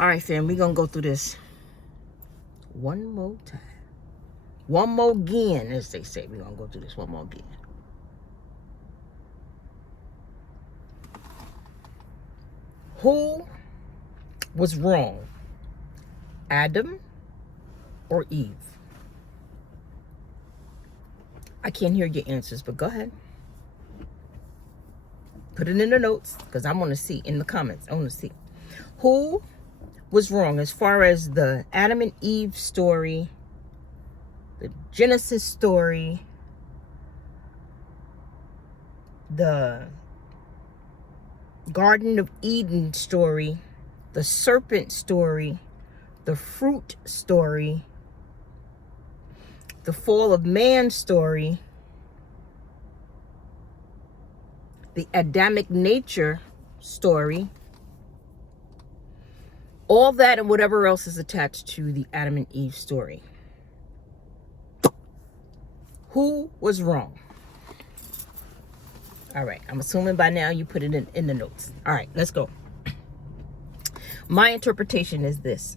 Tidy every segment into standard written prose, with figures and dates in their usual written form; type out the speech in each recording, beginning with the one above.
All right, fam, we're going to go through this one more time. One more again, as they say. We're going to go through this one more again. Who was wrong? Adam or Eve? I can't hear your answers, but go ahead. Put it in the notes, because I want to see in the comments. I want to see. Who was wrong as far as the Adam and Eve story, the Genesis story, the Garden of Eden story, the serpent story, the fruit story, the fall of man story, the Adamic nature story, all that and whatever else is attached to the Adam and Eve story. Who was wrong? All right, I'm assuming by now you put it in the notes. All right, let's go. My interpretation is this.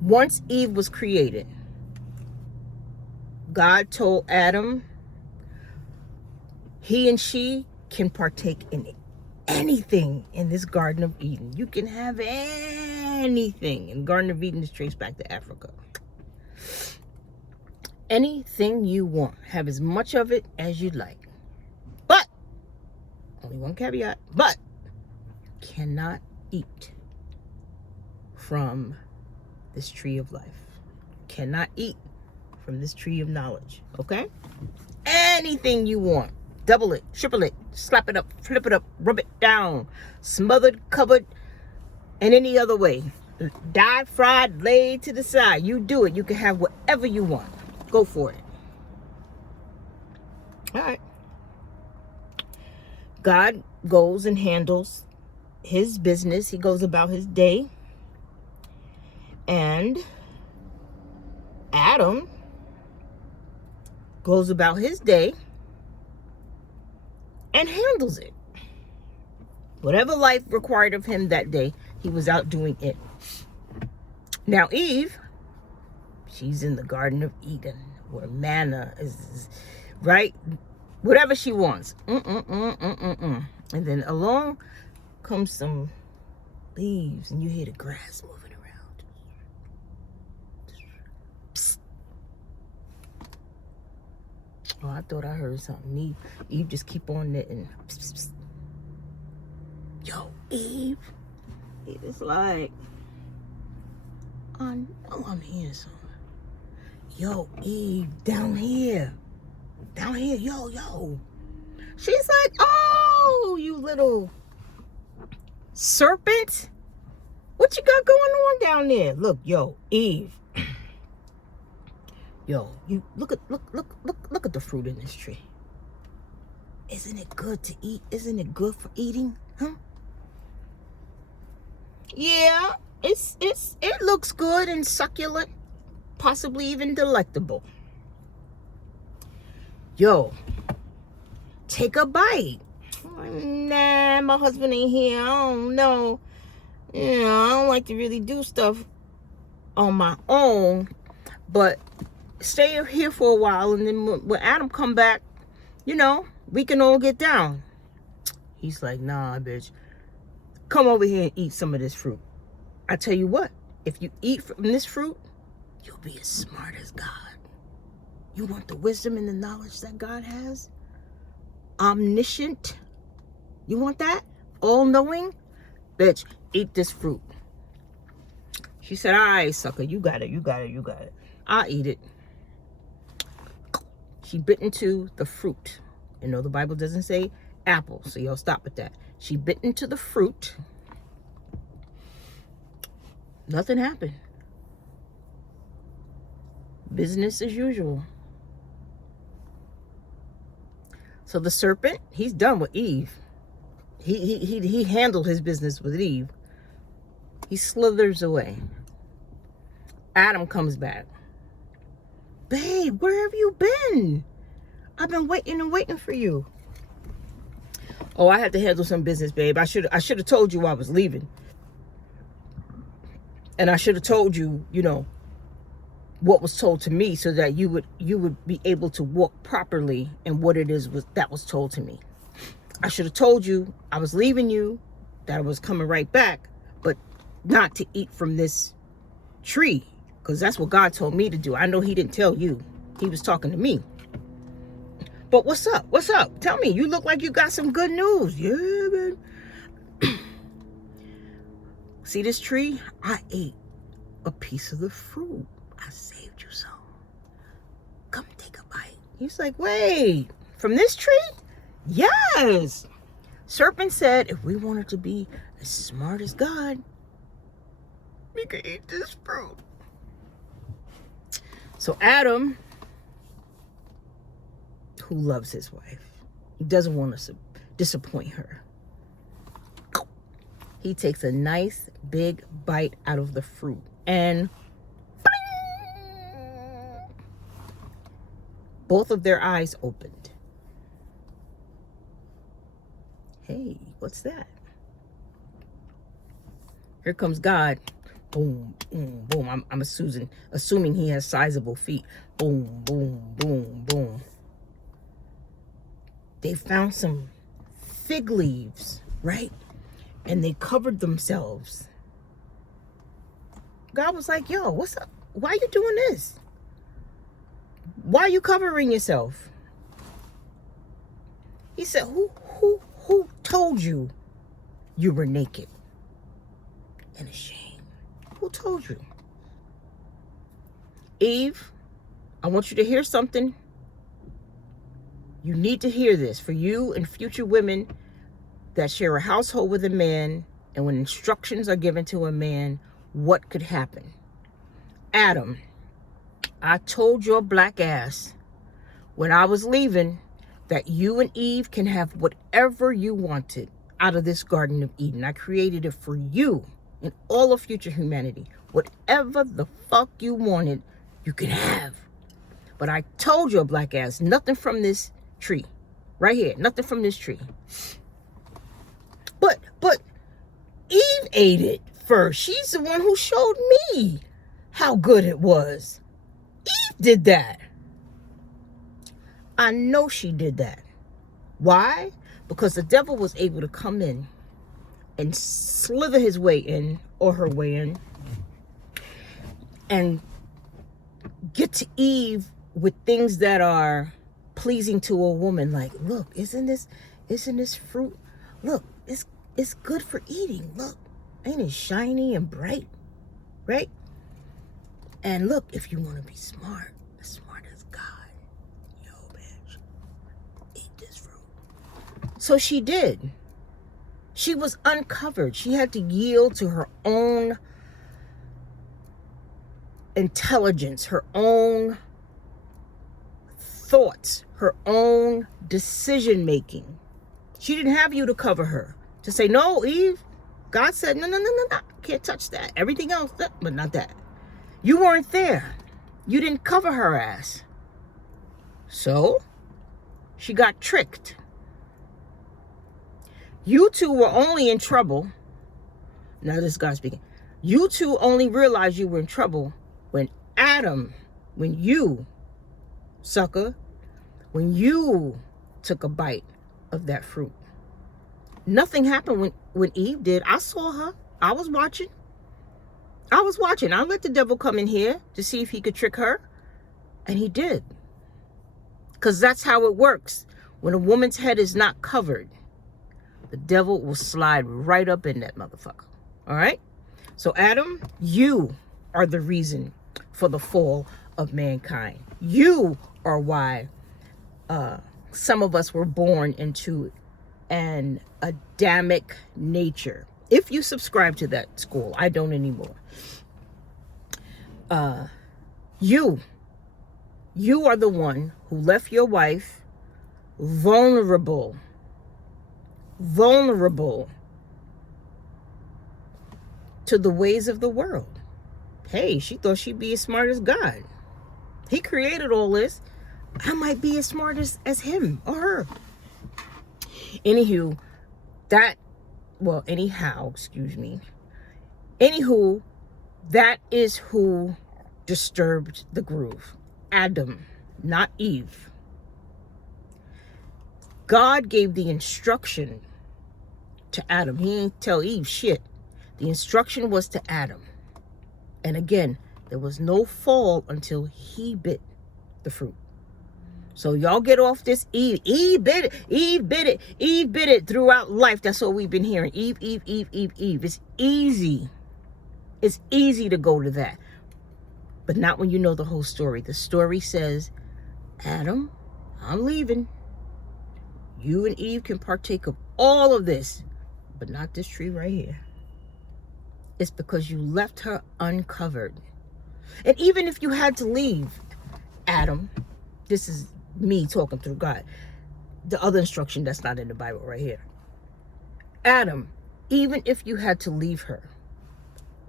Once Eve was created, God told Adam he and she can partake in anything in this Garden of Eden. You can have anything. And Garden of Eden is traced back to Africa. Anything you want. Have as much of it as you'd like. But, only one caveat, but cannot eat from this tree of life. Cannot eat from this tree of knowledge. Okay? Anything you want. Double it, triple it, slap it up, flip it up, rub it down, smothered, covered, and any other way. Dyed, fried, laid to the side. You do it. You can have whatever you want. Go for it. All right. God goes and handles his business. He goes about his day. And Adam goes about his day and handles it. Whatever life required of him that day, he was out doing it. Now Eve, she's in the Garden of Eden, where manna is, right? Whatever she wants. And then along comes some leaves, and you hear the grass moving around. Psst. Oh, I thought I heard something. Eve just keep on knitting. Psst, psst, psst. Yo, Eve. Eve is like, I know I'm hearing something. Yo, Eve, down here. Down here, yo. She's like, oh, you little serpent. What you got going on down there? Look, yo, Eve. Yo, you look at the fruit in this tree. Isn't it good to eat? Isn't it good for eating? Huh? Yeah, it looks good and succulent, possibly even delectable. Yo, take a bite. Nah, my husband ain't here. I don't know. You know, I don't like to really do stuff on my own, but stay here for a while, and then when Adam come back, you know, we can all get down. He's like, nah, bitch. Come over here and eat some of this fruit. I tell you what, if you eat from this fruit, you'll be as smart as God. You want the wisdom and the knowledge that God has? Omniscient? You want that? All-knowing? Bitch, eat this fruit. She said, all right, sucker, you got it. I'll eat it. She bit into the fruit. You know, the Bible doesn't say apple, so y'all stop with that. She bit into the fruit. Nothing happened. Business as usual. So the serpent, he's done with Eve. He handled his business with Eve. He slithers away. Adam comes back. Babe, where have you been? I've been waiting and waiting for you. Oh, I had to handle some business, babe. I should have told you I was leaving. And I should have told you, you know, what was told to me, so that you would be able to walk properly in what it is that was told to me. I should have told you I was leaving you, that I was coming right back, but not to eat from this tree, because that's what God told me to do. I know he didn't tell you. He was talking to me. But what's up? What's up? Tell me. You look like you got some good news. Yeah, man. See this tree? I ate a piece of the fruit. I saved you some. Come take a bite. He's like, wait, from this tree? Yes. Serpent said, if we wanted to be as smart as God, we could eat this fruit. So Adam, who loves his wife, he doesn't want to disappoint her. He takes a nice big bite out of the fruit, and both of their eyes opened. Hey, what's that? Here comes God. Boom, boom, boom. I'm assuming he has sizable feet. Boom, boom, boom, boom. They found some fig leaves, right? And they covered themselves. God was like, yo, what's up? Why are you doing this? Why are you covering yourself? He said, who told you you were naked and ashamed? Who told you? Eve, I want you to hear something. You need to hear this for you and future women that share a household with a man, and when instructions are given to a man, what could happen? Adam, I told your black ass when I was leaving that you and Eve can have whatever you wanted out of this Garden of Eden. I created it for you and all of future humanity. Whatever the fuck you wanted, you could have. But I told your black ass, nothing from this tree. Right here, nothing from this tree. But Eve ate it first. She's the one who showed me how good it was. Eve did that. I know she did that. Why? Because the devil was able to come in and slither his way in, or her way in, and get to Eve with things that are pleasing to a woman. Like, look, isn't this fruit? Look, it's good for eating. Look, ain't it shiny and bright, right? And look, if you want to be smart, as smart as God, yo, bitch, eat this fruit. So she did. She was uncovered. She had to yield to her own intelligence, her own thoughts, her own decision making. She didn't have you to cover her, to say, no, Eve, God said, no, can't touch that. Everything else, but not that. You weren't there. You didn't cover her ass. So she got tricked. You two were only in trouble. Now this is God speaking. You two only realized you were in trouble when Adam, when you, sucker, when you took a bite of that fruit. Nothing happened when Eve did. I saw her. I was watching. I let the devil come in here to see if he could trick her. And he did. Because that's how it works. When a woman's head is not covered, the devil will slide right up in that motherfucker. All right? So Adam, you are the reason for the fall of mankind. You are why some of us were born into an Adamic nature. If you subscribe to that school, I don't anymore. You are the one who left your wife vulnerable to the ways of the world. Hey, she thought she'd be as smart as God. He created all this. I might be as smart as him or her. Anyhow, excuse me. Anywho, that is who disturbed the groove. Adam, not Eve. God gave the instruction to Adam. He didn't tell Eve shit. The instruction was to Adam. And again, there was no fall until he bit the fruit. So y'all get off this Eve. Eve bit it. Eve bit it. Eve bit it throughout life. That's what we've been hearing. Eve, Eve, Eve, Eve, Eve. It's easy. It's easy to go to that. But not when you know the whole story. The story says, Adam, I'm leaving. You and Eve can partake of all of this, but not this tree right here. It's because you left her uncovered. And even if you had to leave, Adam, this is me talking through God. The other instruction that's not in the Bible right here. Adam, even if you had to leave her,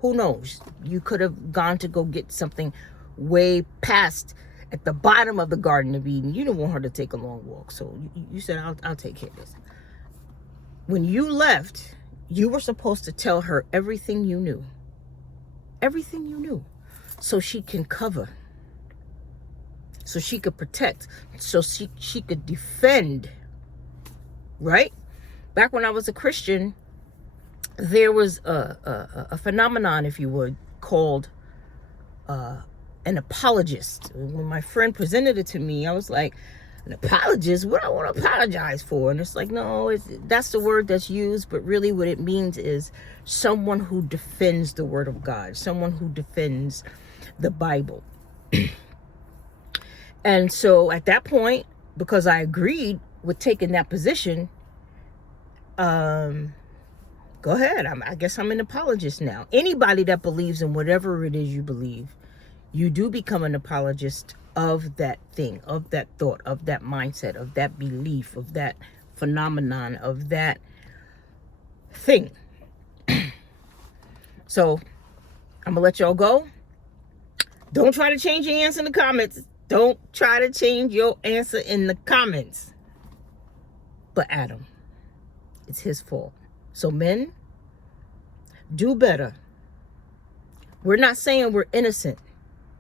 who knows? You could have gone to go get something way past at the bottom of the Garden of Eden. You didn't want her to take a long walk. So you said, I'll take care of this. When you left, you were supposed to tell her everything you knew. Everything you knew. So she can cover. So she could protect. So she could defend. Right? Back when I was a Christian, there was a phenomenon, if you would, called an apologist. When my friend presented it to me, I was like, an apologist? What do I want to apologize for? And it's like, no, that's the word that's used, but really what it means is someone who defends the word of God, someone who defends the Bible. And so at that point, because I agreed with taking that position, go ahead. I guess I'm an apologist now. Anybody that believes in whatever it is you believe, you do become an apologist of that thing, of that thought, of that mindset, of that belief, of that phenomenon, of that thing. So I'm gonna let y'all go. Don't try to change your answer in the comments. Don't try to change your answer in the comments. But Adam, it's his fault. So men, do better. We're not saying we're innocent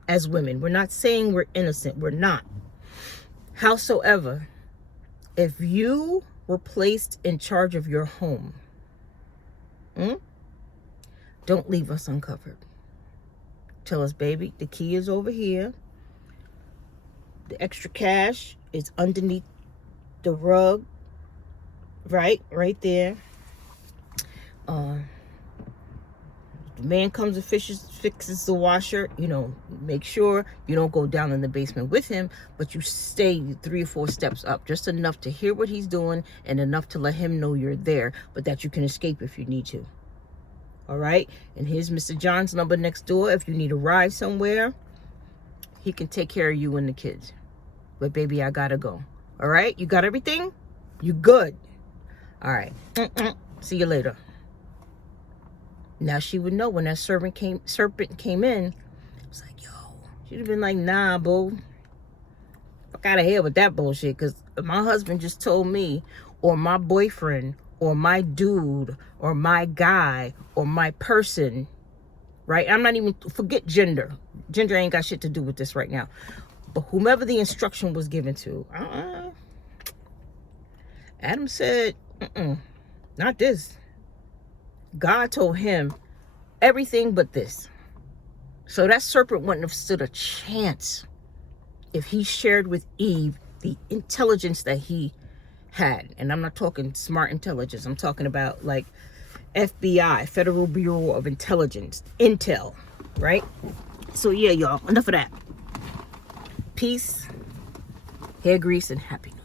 as women. We're not saying we're innocent. We're not. Howsoever, if you were placed in charge of your home, don't leave us uncovered. Tell us, baby, the key is over here. The extra cash is underneath the rug. Right there. The man comes and fixes the washer. Make sure you don't go down in the basement with him, but you stay 3 or 4 steps up, just enough to hear what he's doing and enough to let him know you're there, but that you can escape if you need to. All right? And here's Mr. John's number next door. If you need a ride somewhere, he can take care of you and the kids. But baby, I gotta go. All right? You got everything? You good? All right. See you later. Now she would know when that serpent came in. I was like, yo. She'd have been like, nah, boo. Fuck out of here with that bullshit. Because my husband just told me, or my boyfriend, or my dude, or my guy, or my person, right? I'm not even, forget gender. Gender ain't got shit to do with this right now. But whomever the instruction was given to, Adam said, not this. God told him everything but this. So that serpent wouldn't have stood a chance if he shared with Eve the intelligence that he had. And I'm not talking smart intelligence. I'm talking about like FBI, Federal Bureau of Intelligence, Intel, right? So yeah, y'all, enough of that. Peace, hair grease, and happiness.